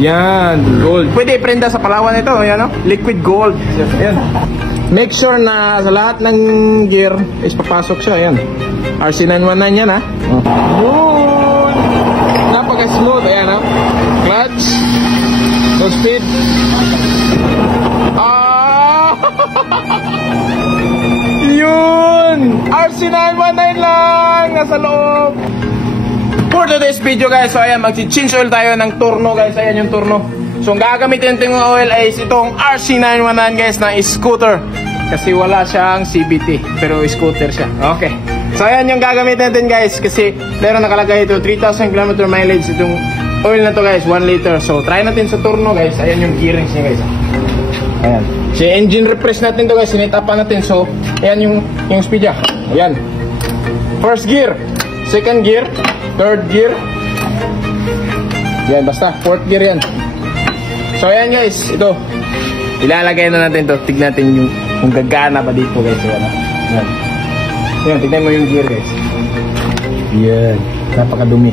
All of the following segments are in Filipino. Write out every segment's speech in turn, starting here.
Yan, gold. Pwede iprenda sa Palawan ito, yan o. Liquid gold. Yan. Make sure na sa lahat ng gear is papasok siya, yan. RC919 yan ha. Yun! Napaka-smooth, ayan ha. Clutch. No speed. Ah! Yun! RC919 lang! Nasa loob! For today's video guys, so ayan, mag-change oil tayo ng turno guys. Ayan yung turno. So ang gagamitin natin ng oil ay itong RC919 guys na scooter. Kasi wala siyang CVT, pero scooter siya. Okay. So ayan yung gagamitin natin guys. Kasi meron nakalagay ito 3,000 km mileage itong oil na to guys, 1 liter. So try natin sa turno guys. Ayan yung gearings niya guys. Ayan. Si engine refresh natin to guys, sinitapan natin. So ayan yung speed niya. Ayan. First gear, second gear, third gear. Yan, basta fourth gear yan. So ayan guys, ito ilalagay na natin to. Tignan natin yung kung gagana ba dito guys. Yan, yan. Yan, tignan mo yung gear guys. Yan, napakadumi.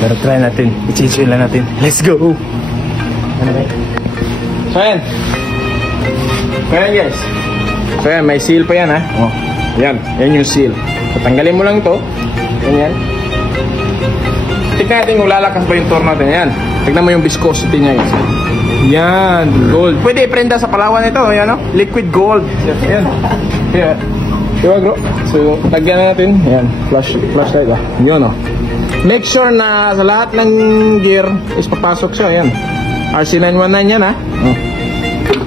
Pero try natin, i-change lang natin. Let's go. Ano ba? So ayan. So ayan guys. So ayan, may seal pa yan ha. Oh, yan, yan yung seal. Patanggalin mo lang ito. Ganyan. Tignan natin kung lalakas ba yung turno natin. Yan. Tignan mo yung viscosity niya guys. Yan. Gold. Pwede iprenda sa Palawan ito. Yan o. Liquid gold. Yan. Yan. Diba bro? So, lagyan na natin. Yan. Flashlight ah. Yan o. Make sure na sa lahat ng gear is papasok siya. Yan. RC919 yan ha.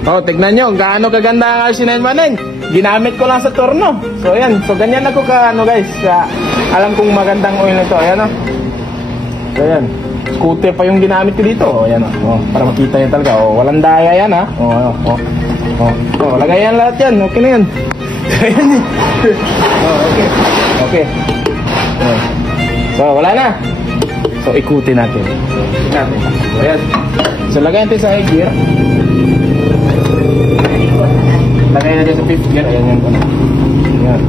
Oh, tignan nyo. Gaano kaganda ang RC919. Ginamit ko lang sa turno. So ayan, so ganyan ako ka ano guys. Alam kong magandang oil na ito. Ayan o. So ayan, scooter pa yung ginamit ko dito. O ayan o, para makita nyo talaga. O, walang daya yan ha. O, lagay yan lahat yan. Okay na yan. Ayan eh. Okay. So wala na. So ikutin natin. So ayan. So lagay natin sa high gear. Lagay natin sa fifth gear. Ayan yan. Ayan.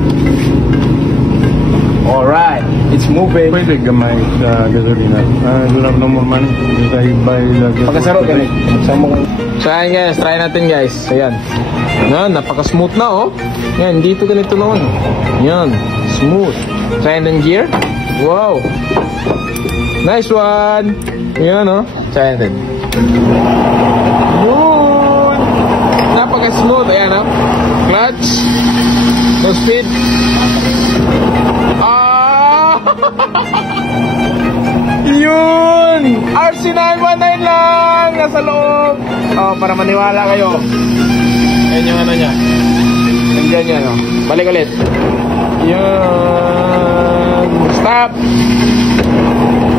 Alright. It's moving. Pwede gamay sa gasolina. I don't have no more money. Because I buy the gasolina. Pagkasaro ganit. So ayan guys. Try natin guys. Ayan. Ayan. Napaka-smooth na oh. Ayan. Dito ganito naman. Ayan. Smooth. Try natin gear. Wow. Nice one. Ayan oh. Try natin. Yun. Napaka-smooth. Ayan oh. Clutch. No speed. Ah! Yun! RC919 lang! Nasa loob! Oh, para maniwala kayo. Ayan yung ano niya. Nandiyan yan oh. Balik ulit. Yun! Stop!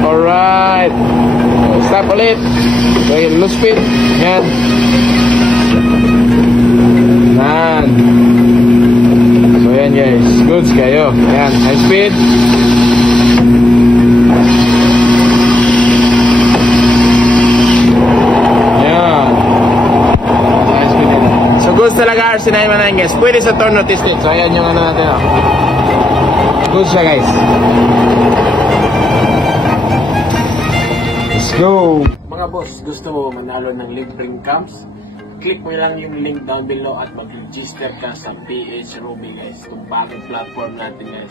Alright! Stop ulit. Okay, low speed. Yan. Yan. So yan guys. Goods kayo. Yan. High speed. Yan. High speed din. So goods talaga RC919 guys. Pwede sa turn notice din. So ayan yung ano natin oh. Goods siya guys. Let's go. Mga boss, gusto mo manalo ng libreng cams? Click mo lang yung link down below at mag-register ka sa PH Roaming guys. Itong bagong platform natin guys.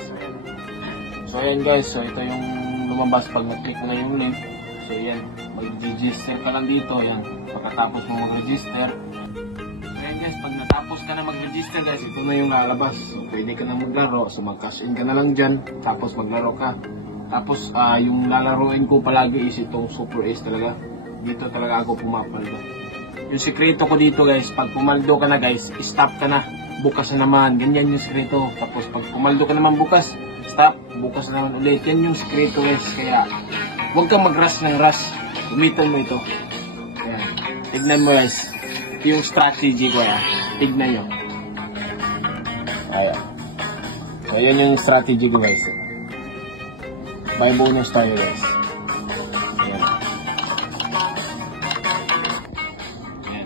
So ayan guys, so ito yung lumabas pag mag-click mo na yung link. So ayan, mag-register ka lang dito. Ayan, pagkatapos mo mag-register. So ayan guys, pag natapos ka na mag-register guys, ito na yung lalabas. So pwede ka na maglaro. So mag-cash in ka na lang dyan. Tapos maglaro ka. Tapos yung lalaroin ko palagi is itong Super Ace talaga. Dito talaga ako pumapaldo. Yung sikreto ko dito guys, pag pumaldo ka na guys, stop ka na. Bukas na naman, ganyan yung sikreto. Tapos pag pumaldo ka naman bukas, stop, bukas na naman ulit. Yan yung sikreto guys. Kaya huwag kang mag-rush ng rush. Gamitan mo ito. Ayan. Tignan mo guys. Ito yung strategy ko ya. Tignan nyo. Ayan. Ayan yung strategy ko guys. Buy bonus tayo guys. Ayan. Ayan.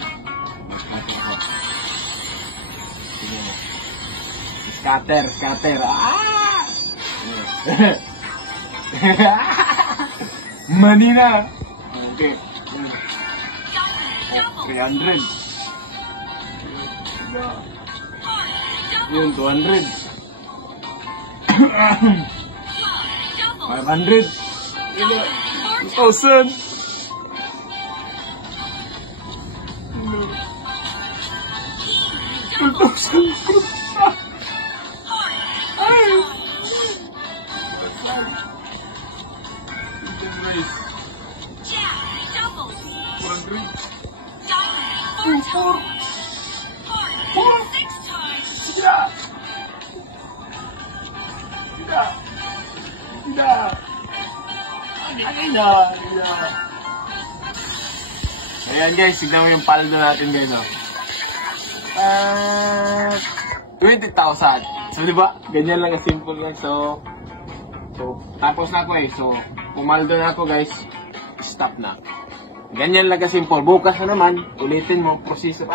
Scatter. Ah! Manina. Okay. 300. Yun, 200. 500. 1,000. 2,000. Ayan guys, tignan mo yung paldo natin guys. 20,000. So diba, ganyan lang simple lang. So tapos na ako So pumaldo na ako guys. Stop na. Ganyan lang simple. Bukas na naman, ulitin mo, proseso.